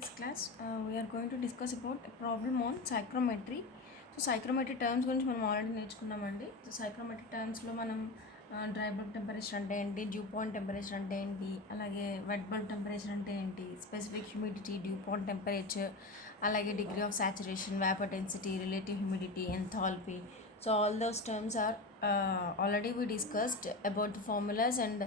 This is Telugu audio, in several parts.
this class, we are going to discuss about a problem on psychrometry. So psychrometry terms గురించి మనం ఆల్రెడీ నేర్చుకున్నామండి. సో సైక్రోమెట్రీ టర్మ్స్లో మనం డ్రై బల్బ్ టెంపరేచర్ అంటే ఏంటి, డ్యూ పాయింట్ టెంపరేచర్ అంటే ఏంటి, అలాగే వెట్ బల్బ్ టెంపరేచర్ అంటే ఏంటి, specific humidity, dew point temperature, అలాగే degree of saturation, vapour density, relative humidity, enthalpy. So all those terms are already we discussed about the formulas and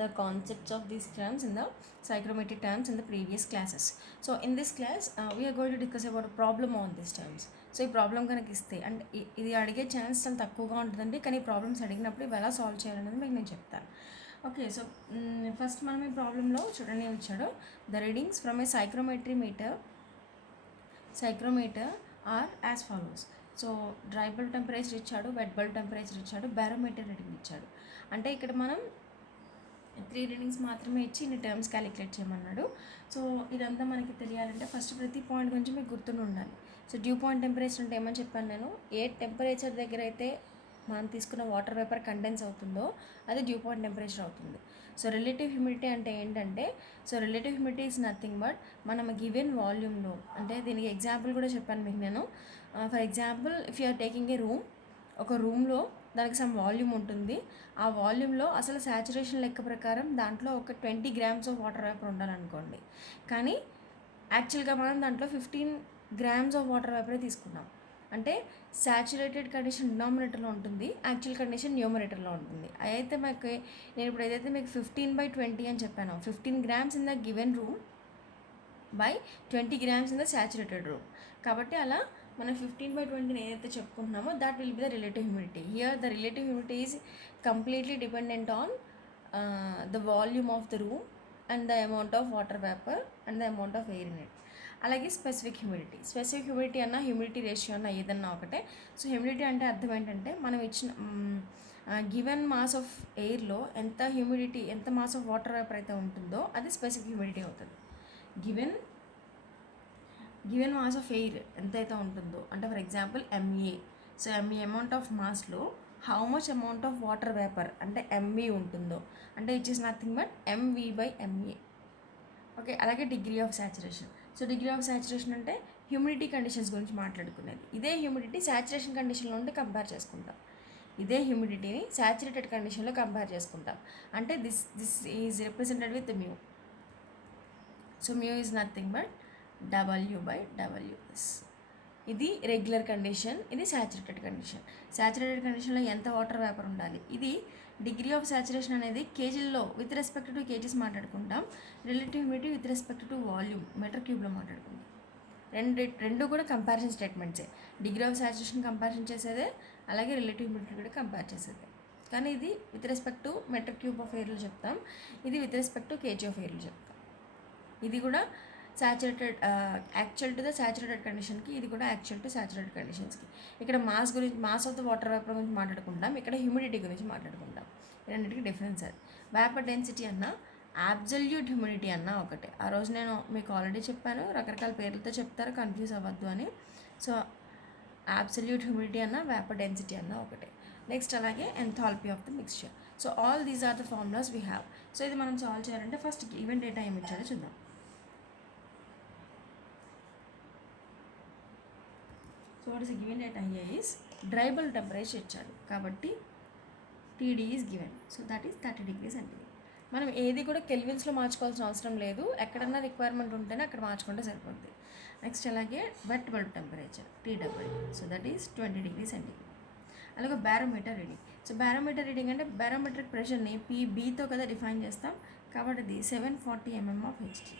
the concepts of these terms in the psychrometry terms in the previous classes. So in this class we are going to discuss about a problem on these terms. So ఈ ప్రాబ్లం కనుక ఇస్తే అండ్ ఇది అడిగే ఛాన్స్ చాలా తక్కువగా ఉంటుందండి, కానీ ఈ ప్రాబ్లమ్స్ అడిగినప్పుడు ఇవి ఎలా సాల్వ్ చేయాలనేది మీకు నేను చెప్తాను. ఓకే, సో ఫస్ట్ మనం ఈ ప్రాబ్లంలో చూడండి ఏమి ఇచ్చాడు. The readings from a psychrometer are as follows. So dry bulb temperature ఇచ్చాడు, వెట్ బల్బ్ టెంపరేచర్ ఇచ్చాడు, బ్యారోమీటర్ రీడింగ్ ఇచ్చాడు. అంటే ఇక్కడ మనం 3 రీడింగ్స్ మాత్రమే ఇచ్చి ఇన్ని టర్మ్స్ క్యాలిక్యులేట్ చేయమన్నాడు. సో ఇదంతా మనకి తెలియాలంటే ఫస్ట్ ప్రతి పాయింట్ గురించి మీకు గుర్తుండి ఉండాలి. సో డ్యూ పాయింట్ టెంపరేచర్ అంటే ఏమని చెప్పాను నేను, ఏ టెంపరేచర్ దగ్గర అయితే మనం తీసుకున్న వాటర్ వేపర్ కండెన్స్ అవుతుందో అది డ్యూ పాయింట్ టెంపరేచర్ అవుతుంది. సో రిలేటివ్ హ్యూమిడిటీ అంటే ఏంటంటే, so relative humidity is nothing but మనం గివెన్ వాల్యూమ్లో, అంటే దీనికి ఎగ్జాంపుల్ కూడా చెప్పాను మీకు నేను. For example if you are taking a room, ఒక రూమ్లో దానికి సమ్ వాల్యూమ్ ఉంటుంది. ఆ వాల్యూమ్లో అసలు శాచురేషన్ లెక్క ప్రకారం దాంట్లో ఒక 20 grams ఆఫ్ వాటర్ వేపర్ ఉండాలనుకోండి, కానీ యాక్చువల్గా మనం దాంట్లో 15 grams ఆఫ్ వాటర్ వేపరే తీసుకున్నాం. అంటే శాచురేటెడ్ కండిషన్ డినామినేటర్లో ఉంటుంది, యాక్చువల్ కండిషన్ న్యూమరేటర్లో ఉంటుంది. అయితే మాకు నేను ఇప్పుడు ఏదైతే మీకు 15/20 అని చెప్పాను, 15 grams in the given room by 20 grams in the saturated room. కాబట్టి అలా మనం 15/20 ఏదైతే చెప్పుకుంటున్నామో that will be the relative humidity. Here the relative humidity is completely dependent on the volume of the room and the amount of water vapour and the amount of air in it. అలాగే స్పెసిఫిక్ హ్యూమిడిటీ అన్న హ్యూమిడిటీ రేషియో అన్న ఏదన్నా ఒకటే. సో హ్యూమిడిటీ అంటే అర్థం ఏంటంటే మనం ఇచ్చిన గివెన్ మాస్ ఆఫ్ ఎయిర్లో ఎంత హ్యూమిడిటీ, ఎంత మాస్ ఆఫ్ వాటర్ వేపర్ అయితే ఉంటుందో అది స్పెసిఫిక్ హ్యూమిడిటీ అవుతుంది. గివెన్ మాస్ ఆఫ్ ఎయిర్ ఎంతైతే ఉంటుందో, అంటే for example MA. So MA amount of మాస్లో how much amount of water vapour అంటే ఎంవి ఉంటుందో, అంటే it is nothing but MV/MA. Okay, అలాగే degree of saturation. So degree of saturation అంటే హ్యూమిడిటీ కండిషన్స్ గురించి మాట్లాడుకునేది. ఇదే హ్యూమిడిటీ సాచురేషన్ కండిషన్లో ఉంటే కంపేర్ చేసుకుంటాం. ఇదే హ్యూమిడిటీని సాచురేటెడ్ కండిషన్లో కంపేర్ చేసుకుంటాం. అంటే this is represented with mu. So mu is nothing but W/WS. ఇది రెగ్యులర్ కండిషన్, ఇది సాచురేటెడ్ కండిషన్. సాచురేటెడ్ కండిషన్లో ఎంత వాటర్ వేపర్ ఉండాలి. ఇది డిగ్రీ ఆఫ్ సాచురేషన్ అనేది కేజీల్లో విత్ రెస్పెక్ట్ టు కేజీస్ మాట్లాడుకుంటాం. Relative humidity with respect to volume metre క్యూబ్లో మాట్లాడుకుంటాం. రెండు కూడా కంపారిజన్ స్టేట్మెంట్సే. డిగ్రీ ఆఫ్ సాచురేషన్ కంపారిజన్ చేసేదే, అలాగే రిలేటివ్ హ్యూమిడిటీ కూడా కంపేర్ చేసేదే. కానీ ఇది with respect to metre cube of ఎయిర్లో చెప్తాం, ఇది with respect to kg of ఎయిర్లో చెప్తాం. ఇది కూడా saturated actual to the saturated కండిషన్కి, ఇది కూడా యాక్చువల్ టు సాచురేటెడ్ కండిషన్స్కి. ఇక్కడ mass of the water vapour గురించి మాట్లాడుకుంటాం, ఇక్కడ హ్యూమిడిటీ గురించి మాట్లాడుకుంటాం. రెండింటికి డిఫరెన్స్ అది. వేపర్ డెన్సిటీ అన్న అబ్సల్యూట్ హ్యూమిడిటీ అన్న ఒకటే. ఆ రోజు నేను మీకు ఆల్రెడీ చెప్పాను, రకరకాల పేర్లతో చెప్తారు, కన్ఫ్యూజ్ అవ్వద్దు అని. సో అబ్సల్యూట్ హ్యూమిడిటీ అన్న వేపర్ డెన్సిటీ అన్న ఒకటే. నెక్స్ట్ అలాగే enthalpy of the mixture. So all these are the formulas we have. So ఇది మనం సాల్వ్ చేయాలంటే ఫస్ట్ ఈవెన్ డేటా ఏమి ఇచ్చాడో చూద్దాం. So what is given data here is dry bulb temperature ఇచ్చాడు కాబట్టి TD is given. So that is 30 degrees centigrade. మనం ఏది కూడా కెల్విన్స్లో మార్చుకోవాల్సిన అవసరం లేదు, ఎక్కడన్నా రిక్వైర్మెంట్ ఉంటేనే అక్కడ మార్చుకుంటే సరిపోతుంది. నెక్స్ట్ అలాగే wet bulb temperature TW. So that is 20 degrees centigrade. అలాగే barometer reading. So barometer reading అంటే బ్యారోమెట్రిక్ ప్రెషర్ని PBతో కదా డిఫైన్ చేస్తాం, కాబట్టి అది 740 mm of Hg.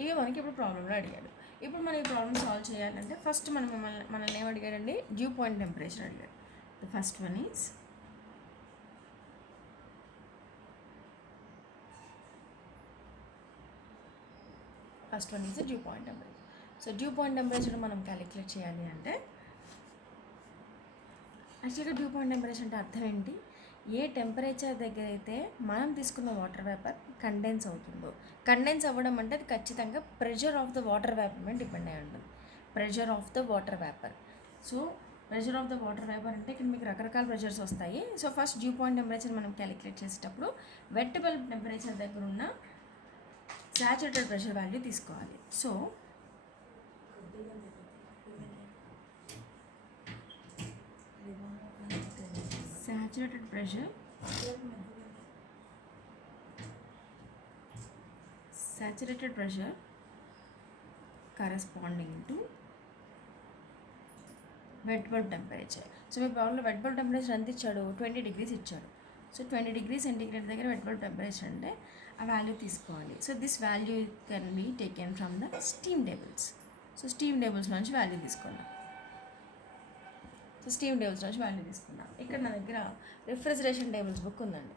ఇవి మనకి ఇప్పుడు ప్రాబ్లంలో అడిగాడు. ఇప్పుడు మనం ఈ ప్రాబ్లమ్ సాల్వ్ చేయాలంటే ఫస్ట్ మనల్ని ఏం అడిగాడండి, డ్యూ పాయింట్ టెంపరేచర్ అడిగాడు. The first one is due point temperature. So dew point temperature మనం క్యాలిక్యులేట్ చేయాలి అంటే యాక్చువల్గా డ్యూ పాయింట్ టెంపరేచర్ అంటే అర్థం ఏంటి, ఏ టెంపరేచర్ దగ్గర అయితే మనం తీసుకున్న వాటర్ వేపర్ కండెన్స్ అవుతుందో. కండెన్స్ అవ్వడం అంటే అది ఖచ్చితంగా pressure of the water vapour మీద డిపెండ్ అయి ఉంటుంది. Pressure of the water vapour. So pressure of the water vapour అంటే ఇక్కడ మీకు రకరకాల ప్రెషర్స్ వస్తాయి. So first dew point temperature మనం క్యాలిక్యులేట్ చేసేటప్పుడు వెట్ బల్బ్ టెంపరేచర్ దగ్గర ఉన్న సాచురేటెడ్ ప్రెషర్ వాల్యూ తీసుకోవాలి. So saturated pressure corresponding to wet bulb temperature. So మీ ప్రాబ్లంలో వెట్ బల్బ్ టెంపరేచర్ ఎంత ఇచ్చాడు, 20 degrees ఇచ్చాడు. సో 20 degrees సెంటిగ్రేడ్ దగ్గర వెట్ బల్బ్ టెంపరేచర్ అంటే ఆ వాల్యూ తీసుకోవాలి. So this value can be taken from the steam tables. So steam tables నుంచి వాల్యూ తీసుకున్నాం. ఇక్కడ నా దగ్గర రిఫ్రిజరేషన్ టేబుల్స్ బుక్ ఉందండి.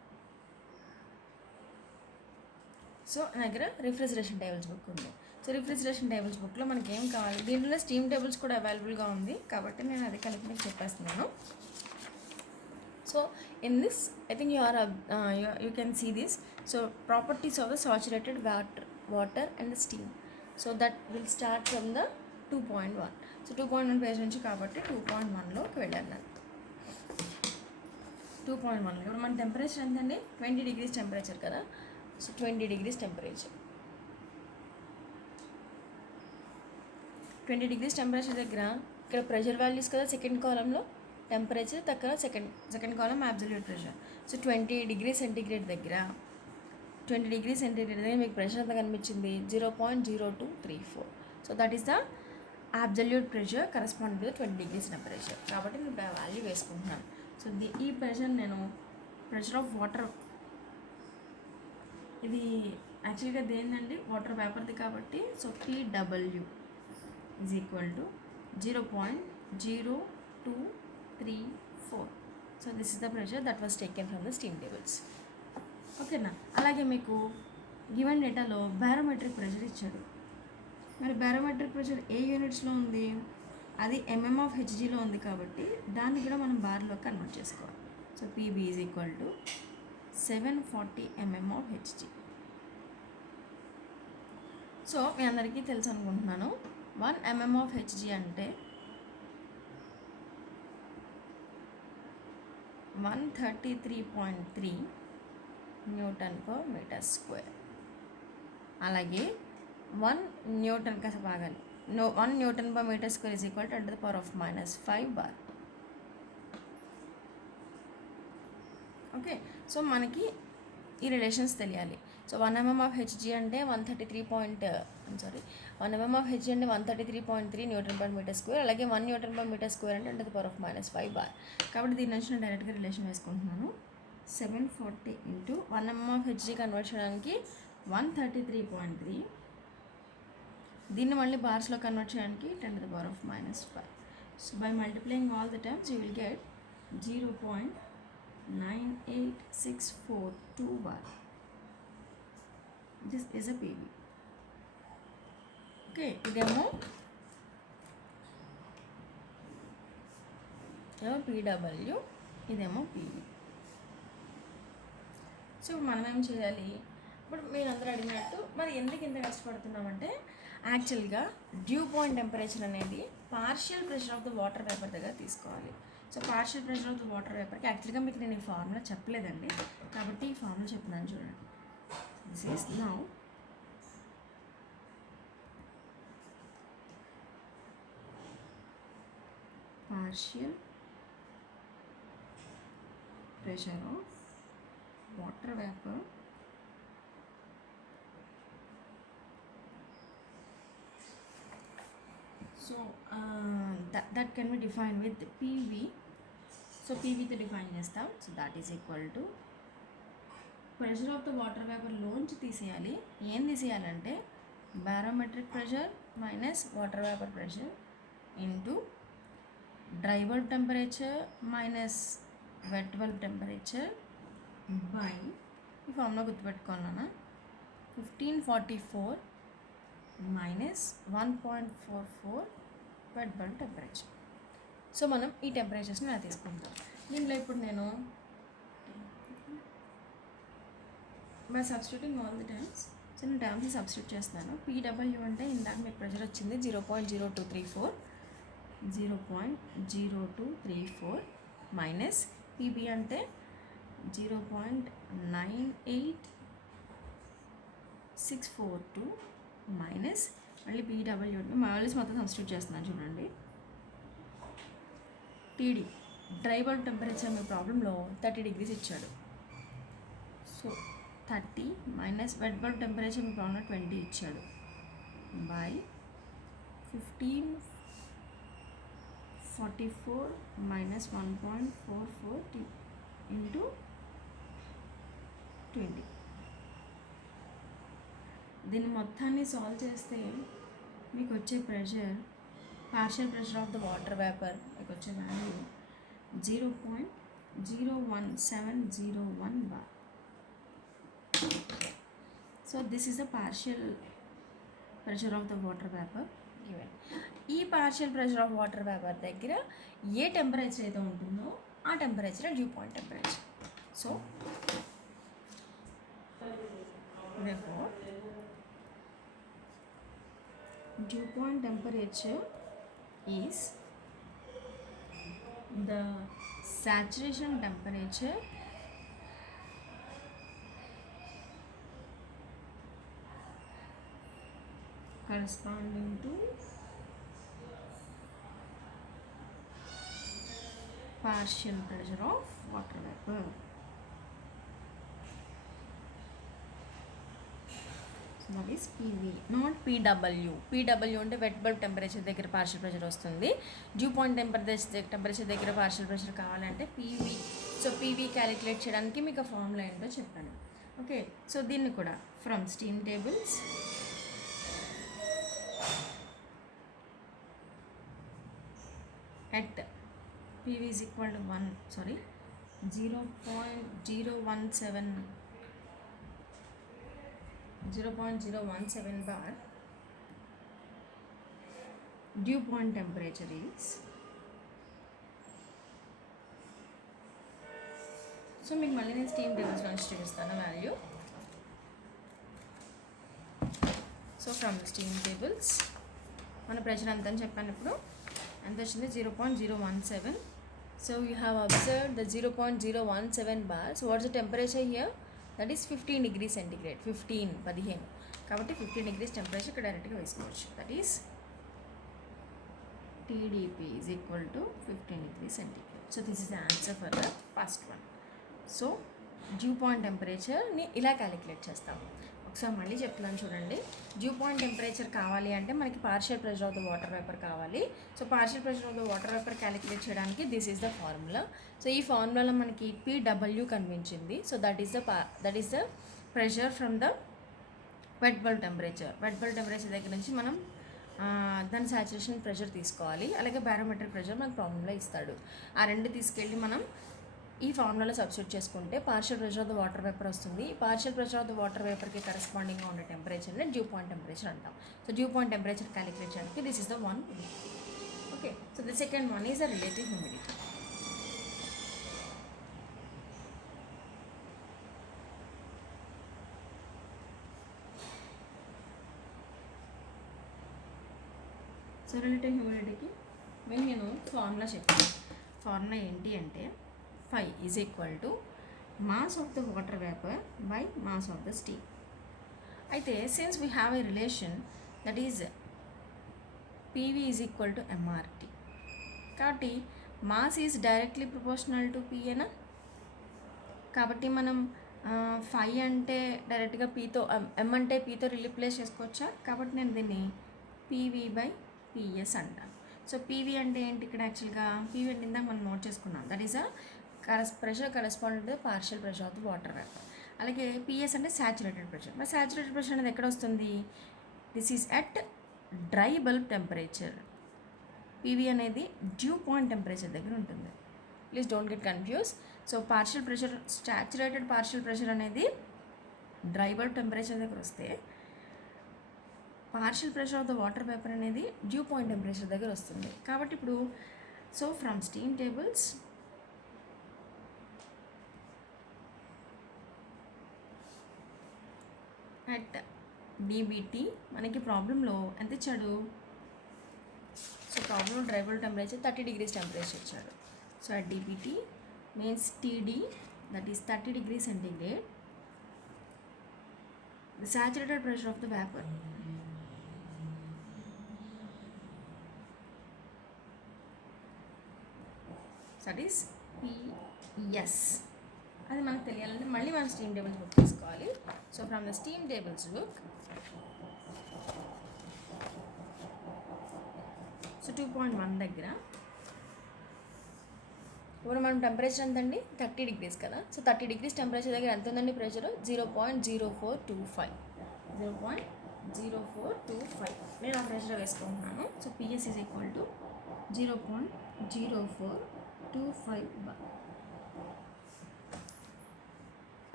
సో నా దగ్గర రిఫ్రిజరేషన్ టేబుల్స్ బుక్ ఉంది. సో రిఫ్రిజరేషన్ టేబుల్స్ బుక్లో మనకి ఏం కావాలి, దీంట్లో స్టీమ్ టేబుల్స్ కూడా అవైలబుల్గా ఉంది కాబట్టి నేను అది కలిపి మీకు చెప్పేస్తున్నాను. So in this I think you can see this. So properties of the saturated water and steam. So that will start from the 2.1. So 2.1 page నుంచి కాబట్టి 2.1లోకి వెళ్ళాను నేను. 2.1లో ఇప్పుడు మన టెంపరేచర్ ఎంతండి, 20 degrees టెంపరేచర్ కదా. So 20 degrees temperature, 20 degrees temperature దగ్గర ఇక్కడ ప్రెషర్ వాల్యూస్ కదా సెకండ్ కాలంలో, టెంపరేచర్ తక్కువ second column absolute pressure. So 20 degrees centigrade దగ్గర మీకు ప్రెషర్ ఎంత కనిపించింది, 0.0234. So that is the absolute pressure corresponding to 20 degrees temperature. కాబట్టి నేను వాల్యూ వేసుకుంటున్నాను. సో ఈ ప్రెషర్ నేను ప్రెషర్ ఆఫ్ వాటర్, ఇది యాక్చువల్గా దేనిదండి, వాటర్ వేపర్ది కాబట్టి. So PW is equal to 0.0234. So this is the pressure that was taken from the steam tables. ఓకేనా. అలాగే మీకు గివెన్ డేటాలో బ్యారోమెట్రిక్ ప్రెషర్ ఇచ్చాడు. మరి బ్యారోమెట్రిక్ ప్రెషర్ ఏ యూనిట్స్లో ఉంది, అది mmHgలో ఉంది కాబట్టి దాన్ని కూడా మనం బార్లో కన్వర్ట్ చేసుకోవాలి. So PB is equal to 740 mmHg. సో మీ అందరికీ తెలుసు అనుకుంటున్నాను, 1 mmHg అంటే 133.3 Nm/m². అలాగే 1 Nm కాస్త బాగాలి, 1 Nm/m² is equal to 10⁻⁵ bar. Okay. So మనకి ఈ రిలేషన్స్ తెలియాలి. సో 1 mmHg అంటే 1 mmHg అంటే 133.3 Nm/m². అలాగే 1 Nm/m² అంటే 10⁻⁵ bar. కాబట్టి దీని నుంచి నేను డైరెక్ట్గా రిలేషన్ వేసుకుంటున్నాను. 740 ఇంటూ 1 mmHg కన్వర్ట్ చేయడానికి 133.3, దీన్ని మళ్ళీ బార్స్లో కన్వర్ట్ చేయడానికి 10⁻⁵. So by multiplying all the terms you will get 0.98642 bar. This is a PV. Okay. ఇదేమో PW, ఇదేమో PV. సో మనం ఏం చేయాలి, ఇప్పుడు మీరు అందరూ అడిగినట్టు మరి ఎందుకు ఇంత కష్టపడుతున్నామంటే, యాక్చువల్గా డ్యూ పాయింట్ టెంపరేచర్ అనేది partial pressure of the water vapour దగ్గర తీసుకోవాలి. So partial pressure of the water వేపర్కి యాక్చువల్గా మీకు నేను ఈ ఫార్ములా చెప్పలేదండి, కాబట్టి ఈ ఫార్ములా చెప్తున్నాను చూడండి. This is now partial pressure of water vapor so that can be defined with PV. so PV to define చేస్తాం. so that is equal to pressure of the water vapor లోంచి తీసేయాలి. ఏం తీసేయాలంటే barometric pressure minus water vapor pressure into dry bulb temperature minus wet bulb temperature by ఈ ఫార్ములా గుర్తుపెట్టుకోవాలన్నా 1544 minus 1.44 wet bulb temperature. So మనం ఈ టెంపరేచర్స్ని ఇలా తీసుకుంటాం. దీంట్లో ఇప్పుడు నేను by substituting all the terms, so నేను టర్మ్స్ సబ్స్టిట్యూట్ చేస్తున్నాను. PW అంటే ఇందాక మీకు ప్రెషర్ వచ్చింది 0.0234, 0.0234 మైనస్ పీబీ అంటే 0.98642 మైనస్ మళ్ళీ పీడబ్ల్యూ మళ్ళీ మొత్తం సబ్స్టిట్యూట్ చేస్తున్నాను చూడండి. టీడీ డ్రై బల్బ్ టెంపరేచర్ మీ ప్రాబ్లంలో 30 degrees ఇచ్చాడు. So 30 minus wet bulb temperature మీ ప్రాబ్లంలో 20 ఇచ్చాడు బై 1544 మైనస్ 1.44 ఇంటూ 20. దీన్ని మొత్తాన్ని సాల్వ్ చేస్తే మీకు వచ్చే pressure, partial pressure of the water vapour మీకు వచ్చే value 0.01701 bar. So this is the partial pressure of the water vapor given. ఈ partial pressure of water vapour దగ్గర ఏ టెంపరేచర్ అయితే ఉంటుందో ఆ temperature due point temperature. So therefore dew point temperature is the saturation temperature corresponding to partial pressure of water vapor. That is PV, not PW. PW అంటే వెట్ బల్బ్ టెంపరేచర్ దగ్గర పార్షియల్ ప్రెషర్ వస్తుంది. డ్యూ పాయింట్ టెంపరేచర్ దగ్గర పార్షియల్ ప్రెషర్ కావాలంటే PV. సో PV క్యాలిక్యులేట్ చేయడానికి మీకు ఫార్ములా ఏంటో చెప్పాను. ఓకే, సో దీన్ని కూడా from steam tables at PV is equal to 0.017 bar. Dew point temperature is, so మీకు మళ్ళీ నేను స్టీమ్ టేబుల్స్ నుంచి చూపిస్తాను value. So from steam tables మన ప్రెషర్ ఎంత అని చెప్పాను. ఇప్పుడు ఎంత వచ్చింది? 0.017. So you have observed the 0.017 bar. So what's the temperature here? That is 15 degrees centigrade. 15 కాబట్టి 15 degrees టెంపరేచర్ ఇక్కడ డైరెక్ట్గా వేసుకోవచ్చు. That is TDP is equal to 15 degrees centigrade. So this is the answer for the first one. So dew point టెంపరేచర్ని ఇలా క్యాలిక్యులేట్ చేస్తాము. ఒకసారి మళ్ళీ చెప్తున్నాను చూడండి. డ్యూ పాయింట్ టెంపరేచర్ కావాలి అంటే మనకి partial pressure of the water vapour కావాలి. So partial pressure of the water vapour calculate చేయడానికి this is the formula. So ఈ ఫార్ములాలో మనకి PW కనిపించింది. So that is the pressure from the wet bulb temperature. Wet bulb temperature దగ్గర నుంచి మనం దాని సాచురేషన్ ప్రెషర్ తీసుకోవాలి. అలాగే బారోమెట్రిక్ ప్రెషర్ మనకు ప్రాబ్లంలో ఇస్తాడు. ఆ రెండు తీసుకెళ్ళి మనం ఈ ఫార్ములాలో సబ్స్టిట్యూట్ చేసుకుంటే partial pressure of the water vapour వస్తుంది. ఈ partial pressure of the water వేపర్కి కరెస్పాండింగ్గా ఉండే టెంపరేచర్ని డ్యూ పాయింట్ టెంపరేచర్ అంటాం. So dew point temperature calculate చేయడానికి this is the one. Okay, so the second one is the relative humidity. So relative హ్యూమిడిటీకి నేను ఫార్ములా చెప్పాను. ఫార్ములా ఏంటి అంటే phi is equal to mass of the water vapor by mass of the steam. అయితే since we have a relation that is PV is equal to MRT, కాబట్టి mass is directly proportional to P అనా. కాబట్టి మనం phi అంటే డైరెక్ట్గా Pతో, M అంటే Pతో రీప్లేస్ చేసుకోవచ్చా? కాబట్టి నేను దీన్ని PV by PS అంటాను. సో PV అంటే ఏంటి ఇక్కడ? యాక్చువల్గా PV అంటే ఇందాక మనం నోట్ చేసుకున్నాం. That is pressure correspondent to partial pressure of the water vapour. అలాగే PS అంటే సాచురేటెడ్ ప్రెషర్. మరి సాచురేటెడ్ ప్రెషర్ అనేది ఎక్కడ వస్తుంది? This is at dry bulb temperature. PV అనేది డ్యూ పాయింట్ టెంపరేచర్ దగ్గర ఉంటుంది. Please don't get confuse. So partial pressure, saturated partial pressure అనేది డ్రై బల్బ్ టెంపరేచర్ దగ్గర వస్తే, partial pressure of the water vapour అనేది డ్యూ పాయింట్ టెంపరేచర్ దగ్గర వస్తుంది. కాబట్టి ఇప్పుడు so from steam tables at DBT మనకి ప్రాబ్లంలో ఎంత ఇచ్చాడు? So problem dry bulb temperature 30 degrees temperature ఇచ్చాడు. So at dpt means TD, that is 30 degrees centigrade, the saturated pressure of the vapor that is PS. అది మనకు తెలియాలంటే మళ్ళీ మనం స్టీమ్ టేబుల్స్ బుక్ చేసుకోవాలి. So from the steam tables book, so 2.1 దగ్గర ఇప్పుడు మనం టెంపరేచర్ ఎంత అండి 30 degrees కదా. సో 30 degrees టెంపరేచర్ దగ్గర ఎంత ఉందండి ప్రెషర్ 0.0425. నేను ఆ ప్రెషర్ వేసుకుంటున్నాను. So PS is equal to 0.0425 bar.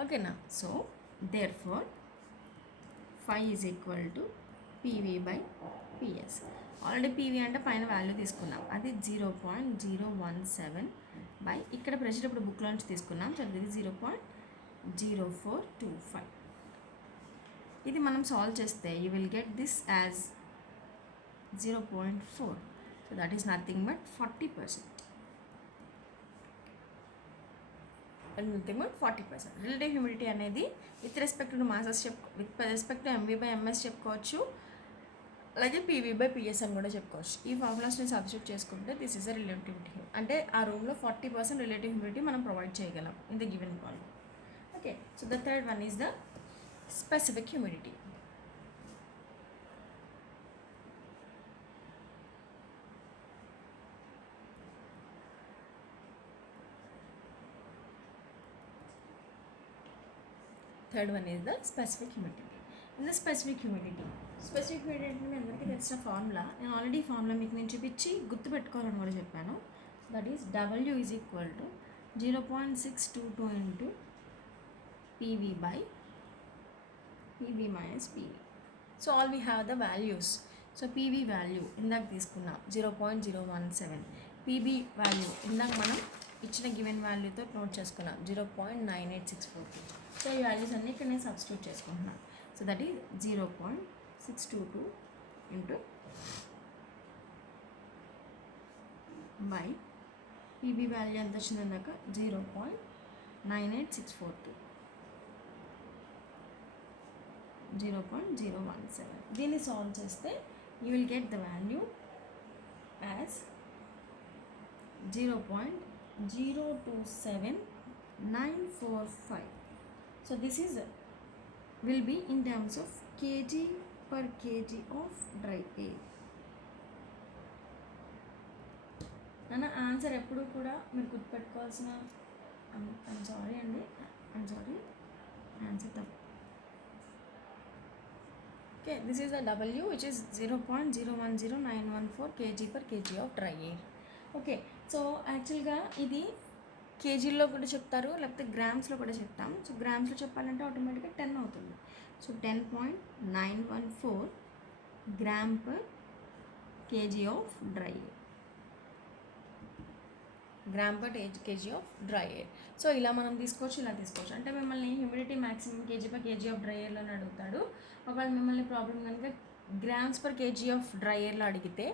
ఓకేనా. So therefore phi is equal to PV by PS. Already PV అంటే పైన వాల్యూ తీసుకున్నాం, అది 0.017 బై ఇక్కడ ప్రెషర్ ఇప్పుడు బుక్లో నుంచి తీసుకున్నాం. సో ఇది 0.0425. ఇది మనం సాల్వ్ చేస్తే you will get this as 0.4. So that is nothing but 40%. Nothing but 40%. Relative humidity అనేది with respect to masses with respect to MV by MS చెప్పుకోవచ్చు, అలాగే పీవీ బై పిఎస్ అని కూడా చెప్పుకోవచ్చు. ఈ ఫార్ములాస్ని సబ్స్టిట్యూట్ చేసుకుంటే this is a relative humidity. అంటే ఆ రూమ్లో 40% రిలేటివ్ హ్యూమిడిటీ మనం ప్రొవైడ్ చేయగలం ఇన్ ద గివెన్ కాలం. Okay. So the third one is the specific humidity. Third one is the specific humidity. In the specific humidity మీ అందరికీ తెలిసిన ఫార్ములా, నేను ఆల్రెడీ ఫార్ములా మీకు నేను చూపించి గుర్తుపెట్టుకోవాలని కూడా చెప్పాను. That is W is equal to 0.622 into PV by PV minus PV. So all we have the values. So PV value ఇందాక తీసుకున్నాం 0.017, పీబీ వాల్యూ ఇందాక మనం ఇచ్చిన గివెన్ వాల్యూతో నోట్ చేసుకున్నాం 0.9864. సో ఈ వాల్యూస్ అన్నీ ఇక్కడ నేను సబ్స్టిట్యూట్ చేసుకుంటున్నాను. So that is 0.622 into by PB value ఎంత వచ్చింది ఇందాక 0.98642, 0.017. దీన్ని సాల్వ్ చేస్తే you will get the value as 0.027945. So this is will be in terms of kg per kg of dry air. నా ఆన్సర్ ఎప్పుడు కూడా మీరు గుర్తుపెట్టుకోవాల్సిన, ఐమ్ సారీ ఆన్సర్ తప్పు. Okay, this is the W which is 0.010914 kg per kg of dry air. Okay, so యాక్చువల్గా ఇది కేజీల్లో కూడా చెప్తారు, లేకపోతే గ్రామ్స్లో కూడా చెప్తాం. సో గ్రామ్స్లో చెప్పాలంటే ఆటోమేటిక్గా 10 అవుతుంది. So 10.914 gram per kg of dry air, gram per kg of dry air. సో ఇలా మనం తీసుకోవచ్చు, ఇలా తీసుకోవచ్చు. అంటే మిమ్మల్ని humidity maximum kg per kg of dry ఎయిర్లో అడుగుతాడు. ఒకవేళ మిమ్మల్ని ప్రాబ్లం కనుక grams per kg of dry ఎయిర్లో అడిగితే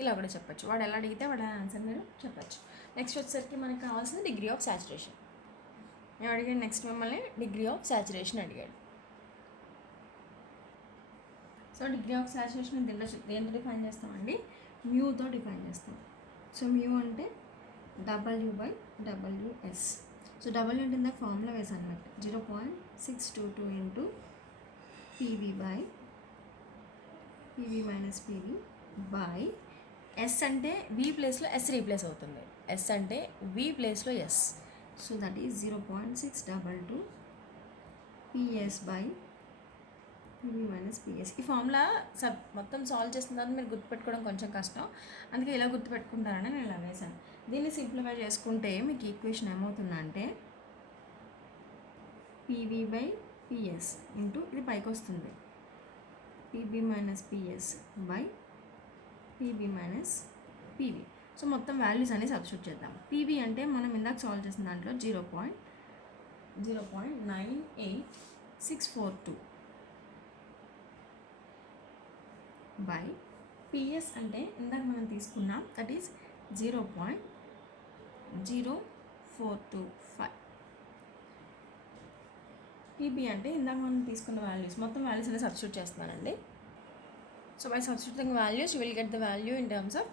ఇలా కూడా చెప్పచ్చు. వాడు ఎలా అడిగితే వాడు ఆన్సర్ మీరు చెప్పచ్చు. నెక్స్ట్ వచ్చేసరికి మనకు కావాల్సింది డిగ్రీ ఆఫ్ సాచురేషన్. నేను అడిగాను నెక్స్ట్ మిమ్మల్ని డిగ్రీ ఆఫ్ సాచురేషన్ అడిగాడు. సో డిగ్రీ ఆఫ్ సాచురేషన్ దేంతో డిఫైన్ చేస్తామండి? మ్యూతో డిఫైన్ చేస్తాం. సో మ్యూ అంటే W/WS. సో డబ్ల్యూ అంటే ఇందాక ఫార్ములా వేసాను అనమాట, 0.622 into PV by PV minus PV by S అంటే వి ప్లేస్లో ఎస్ రీప్లేస్ అవుతుంది. ఎస్ అంటే వి ప్లేస్లో S. So that is 0.622 PS by PV minus PS. ఈ ఫార్ములా మొత్తం సాల్వ్ చేసిన తర్వాత మీరు గుర్తుపెట్టుకోవడం కొంచెం కష్టం, అందుకే ఇలా గుర్తుపెట్టుకుంటారని నేను ఇలా వేసాను. దీన్ని సింప్లిఫై చేసుకుంటే మీకు ఈక్వేషన్ ఏమవుతుందంటే పీవీ బై పిఎస్ ఇంటూ ఇది పైకి వస్తుంది PB minus PS by PB minus PV. So మొత్తం వాల్యూస్ అన్ని సబ్స్టిట్యూట్ చేద్దాం. పీవీ అంటే మనం ఇందాక సాల్వ్ చేసిన దాంట్లో 0.98642 బై పిఎస్ అంటే ఇందాక మనం తీసుకున్నాం, దట్ ఈస్ 0.0425. పీబీ అంటే ఇందాక మనం తీసుకున్న వాల్యూస్, మొత్తం వాల్యూస్ అనేది సబ్స్టిట్యూట్ చేస్తున్నానండి. So by substituting values you will get the value in terms of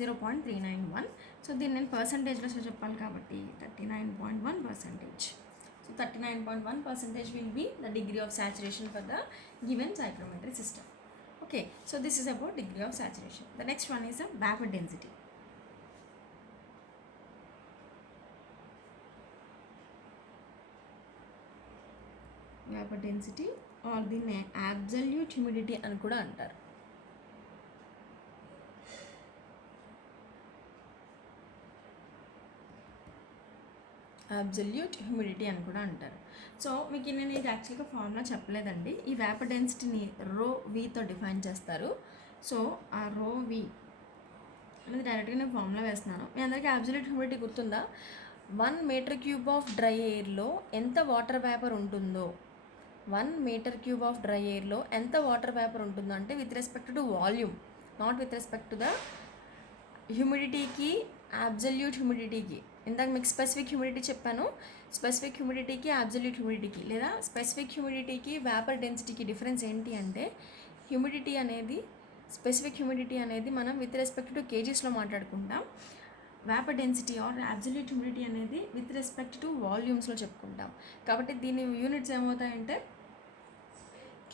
0.391. So దీన్ని నేను పర్సంటేజ్లో చెప్పాలి కాబట్టి 39.1%. So 39.1% will be the degree of saturation for the given cyclometric system. Okay, so this is about degree of saturation. The next one is the vapor density. Vapor density or the absolute humidity అని కూడా అంటారు. అబ్సల్యూట్ హ్యూమిడిటీ అని కూడా అంటారు. సో మీకు నేను ఇది యాక్చువల్గా ఫార్ములా చెప్పలేదండి. ఈ వేపర్ డెన్సిటీని రో వీతో డిఫైన్ చేస్తారు. సో ఆ రో వి అనేది డైరెక్ట్గా నేను ఫార్ములా వేస్తున్నాను. మీ అందరికీ అబ్సల్యూట్ హ్యూమిడిటీ గుర్తుందా? 1 మీటర్ క్యూబ్ ఆఫ్ డ్రై ఎయిర్లో ఎంత వాటర్ వేపర్ ఉంటుందో, 1 మీటర్ క్యూబ్ ఆఫ్ డ్రై ఎయిర్లో ఎంత వాటర్ వేపర్ ఉంటుందో అంటే with respect to volume, not with respect to the హ్యూమిడిటీకి, అబ్సల్యూట్ హ్యూమిడిటీకి. ఇందాక మీకు స్పెసిఫిక్ హ్యూమిడిటీ చెప్పాను. స్పెసిఫిక్ హ్యూమిడిటీకి అబ్సల్యూట్ హ్యూమిడిటీకి లేదా స్పెసిఫిక్ హ్యూమిడిటీకి వేపర్ డెన్సిటీకి డిఫరెన్స్ ఏంటి అంటే, హ్యూమిడిటీ అనేది, స్పెసిఫిక్ హ్యూమిడిటీ అనేది మనం విత్ రెస్పెక్ట్ టు కేజీస్లో మాట్లాడుకుంటాం. Vapour density or absolute humidity అనేది విత్ రెస్పెక్ట్ టు వాల్యూమ్స్లో చెప్పుకుంటాం. కాబట్టి దీని యూనిట్స్ ఏమవుతాయంటే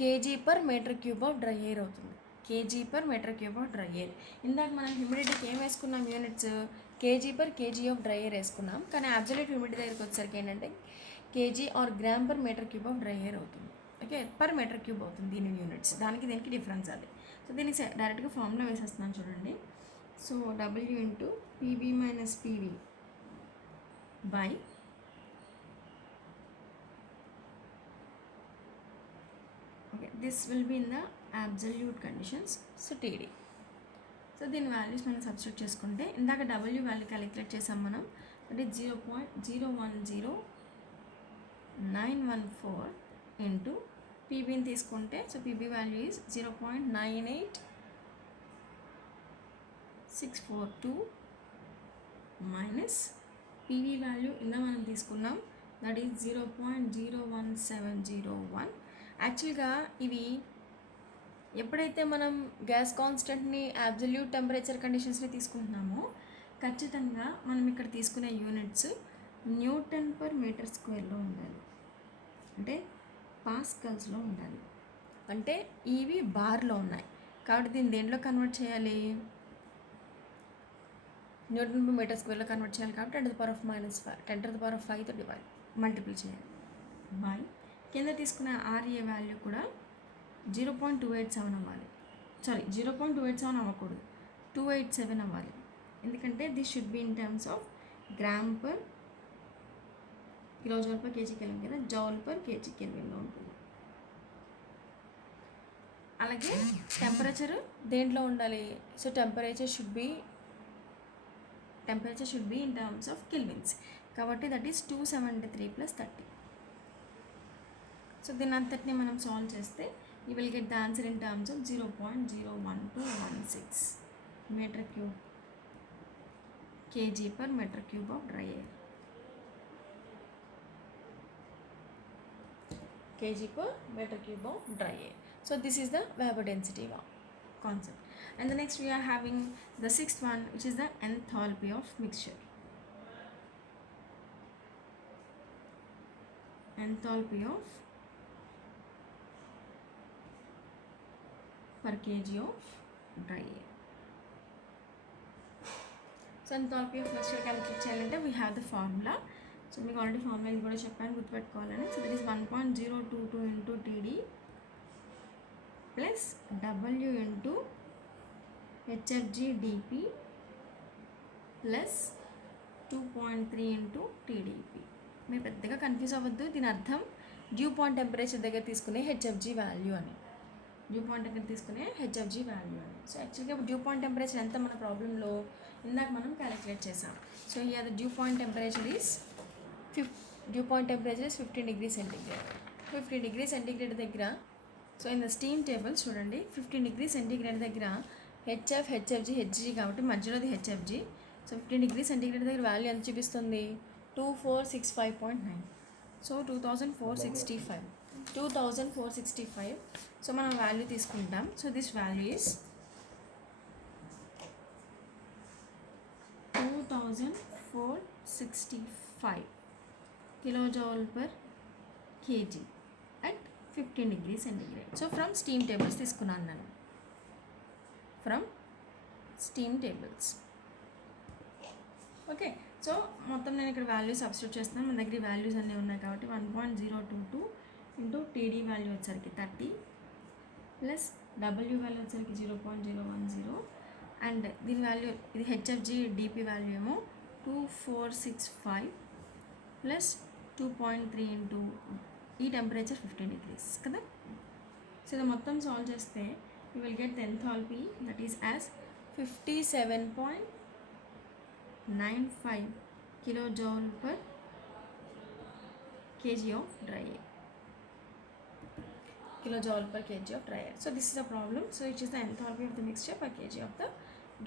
kg per metre cube of dry air అవుతుంది. Kg per metre cube of dry air. ఇందాక మనం హ్యూమిడిటీకి ఏం వేసుకున్నాం units? Kg per kg of dry air వేసుకున్నాం. కానీ అబ్సల్యూట్ హ్యూమిడిటీ దగ్గరికి వచ్చేసరికి ఏంటంటే kg or gram per metre cube of dry air అవుతుంది. ఓకే, పర్ మీటర్ క్యూబ్ అవుతుంది దీని యూనిట్స్. దీనికి డిఫరెన్స్ అది. సో దీనికి డైరెక్ట్గా ఫార్ములా వేసేస్తున్నాను చూడండి. So W into PB minus PV by okay, this will be in the absolute conditions. So TD. So దీని వాల్యూస్ మనం సబ్స్టిట్యూట్ చేసుకుంటే ఇందాక W వాల్యూ క్యాలిక్యులేట్ చేసాం మనం. అంటే 0.010914 ఇంటూ పీబీని తీసుకుంటే, so PB value is 0.98642 minus PV value ఇందా మనం తీసుకున్నాం, దట్ ఈజ్ 0.01701. యాక్చువల్గా ఇవి ఎప్పుడైతే మనం గ్యాస్ కాన్స్టెంట్ని అబ్సల్యూట్ టెంపరేచర్ కండిషన్స్ని తీసుకుంటున్నామో ఖచ్చితంగా మనం ఇక్కడ తీసుకునే యూనిట్స్ న్యూటన్ పర్ మీటర్ స్క్వేర్లో ఉండాలి, అంటే పాస్కల్స్లో ఉండాలి. అంటే ఇవి బార్లో ఉన్నాయి కాబట్టి దీన్ని దేంట్లో కన్వర్ట్ చేయాలి? న్యూటన్ పర్ మీటర్ స్క్వేర్లో కన్వర్ట్ చేయాలి కాబట్టి 10⁻⁵తో మల్టిపుల్ చేయాలి బై కింద తీసుకున్న RA వాల్యూ కూడా 0.287 అవ్వాలి. 0.287 అవ్వకూడదు, 287 అవ్వాలి. ఎందుకంటే this should be in terms of gram per kilojoule per kg kelvin కదా, జౌల్ పర్ కేజీ కెల్విన్లో ఉంటుంది. అలాగే టెంపరేచర్ దేంట్లో ఉండాలి? So temperature should be in terms of kelvins కాబట్టి దట్ ఈస్ 273 + 30. సో దీని అంతటిని మనం సాల్వ్ చేస్తే you will get the answer in terms of 0.01216 metre cube kg per metre cube of dry air. kg per meter cube of dry air. So this is the vapor density concept. And the next we are having the sixth one, which is the enthalpy of mixture. Enthalpy of per kg of dry air. So enthalpy of mixture calculate cheyalante we have the formula. So మీకు ఆల్రెడీ ఫార్ములా ఇది కూడా చెప్పాను గుర్తుపెట్టుకోవాలని. So that is 1.022 into TD plus W into HFG DP plus 2.3 into TDP. మీరు పెద్దగా కన్ఫ్యూజ్ అవ్వద్దు. దీని అర్థం డ్యూ పాయింట్ టెంపరేచర్ దగ్గర తీసుకునే HFG వాల్యూ అని. డ్యూ పాయింట్ దగ్గర తీసుకునే HFG వాల్యూ అని. సో యాక్చువల్గా డ్యూ పాయింట్ టెంపరేచర్ ఎంత మన ప్రాబ్లంలో ఇందాక మనం క్యాలిక్యులేట్ చేసాం. So here the due point temperature is 15 degrees centigrade. 15 degrees centigrade దగ్గర, so in the steam table చూడండి, 15 degrees centigrade దగ్గర హెచ్ఎఫ్ హెచ్ఎఫ్జి హెచ్జి కాబట్టి మధ్యలోది హెచ్ఎఫ్జి. సో 15 డిగ్రీ సెంటీగ్రేడ్ దగ్గర వాల్యూ ఎంత చూపిస్తుంది? 2465.9. సో 2465. సో మనం వాల్యూ తీసుకుంటాం. So this value is 2465 kilojoule per kg at 15 degrees centigrade. So from steam tables తీసుకున్నాను నేను, from steam tables. Okay, so మొత్తం నేను ఇక్కడ వాల్యూస్ సబ్స్టిట్యూట్ చేస్తున్నాను. మన దగ్గర వాల్యూస్ అన్నీ ఉన్నాయి కాబట్టి 1.022 ఇంటూ టీడీ వాల్యూ వచ్చేసరికి 30 ప్లస్ డబ్ల్యూ వాల్యూ వచ్చేసరికి 0.010 అండ్ దీని వాల్యూ ఇది హెచ్ఎఫ్జి డిపి వాల్యూ ఏమో 2465 ప్లస్ 2.3 ఇంటూ ఈ టెంపరేచర్ 15 డిగ్రీస్ కదా. సో ఇది మొత్తం సాల్వ్ చేస్తే you will get the enthalpy that is as 57.95 kilojoule per kg of dry air. Kilojoule per kg of dry air. So this is a problem. So which is the enthalpy of the mixture per kg of the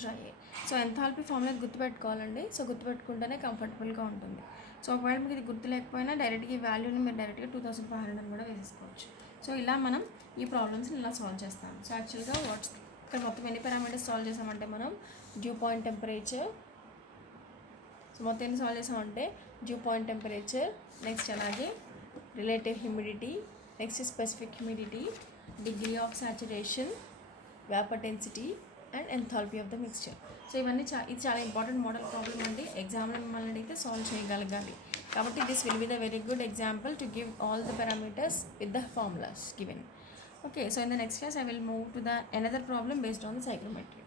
dry air. So enthalpy formula గుర్తుపెట్టుకోవాలండి. సో గుర్తుపెట్టుకుంటేనే కంఫర్టబుల్గా ఉంటుంది. సో ఒకవేళ మీకు ఇది గుర్తు లేకపోయినా డైరెక్ట్గా ఈ వాల్యూని మీరు డైరెక్ట్గా 2500 కూడా వేసేసుకోవచ్చు. సో ఇలా మనం ఈ ప్రాబ్లమ్స్ని ఇలా సాల్వ్ చేస్తాం. సో యాక్చువల్గా ఇక్కడ మొత్తం ఎన్ని పారామీటర్స్ సాల్వ్ చేసామంటే మనం డ్యూ పాయింట్ టెంపరేచర్, సో మొత్తం ఎన్ని సాల్వ్ చేసామంటే డ్యూ పాయింట్ టెంపరేచర్, నెక్స్ట్ అలాగే relative humidity, next specific humidity, degree of saturation, vapour density and enthalpy of the mixture. So ఇవన్నీ ఇది చాలా ఇంపార్టెంట్ మోడల్ ప్రాబ్లమ్ అండి. ఎగ్జామ్లో మిమ్మల్ని అడిగితే సాల్వ్ చేయగలగాలి. కాబట్టి this will be the very good example to give all the parameters with the formulas given. Okay, so in the next class I will move to the another problem based on the psychrometry.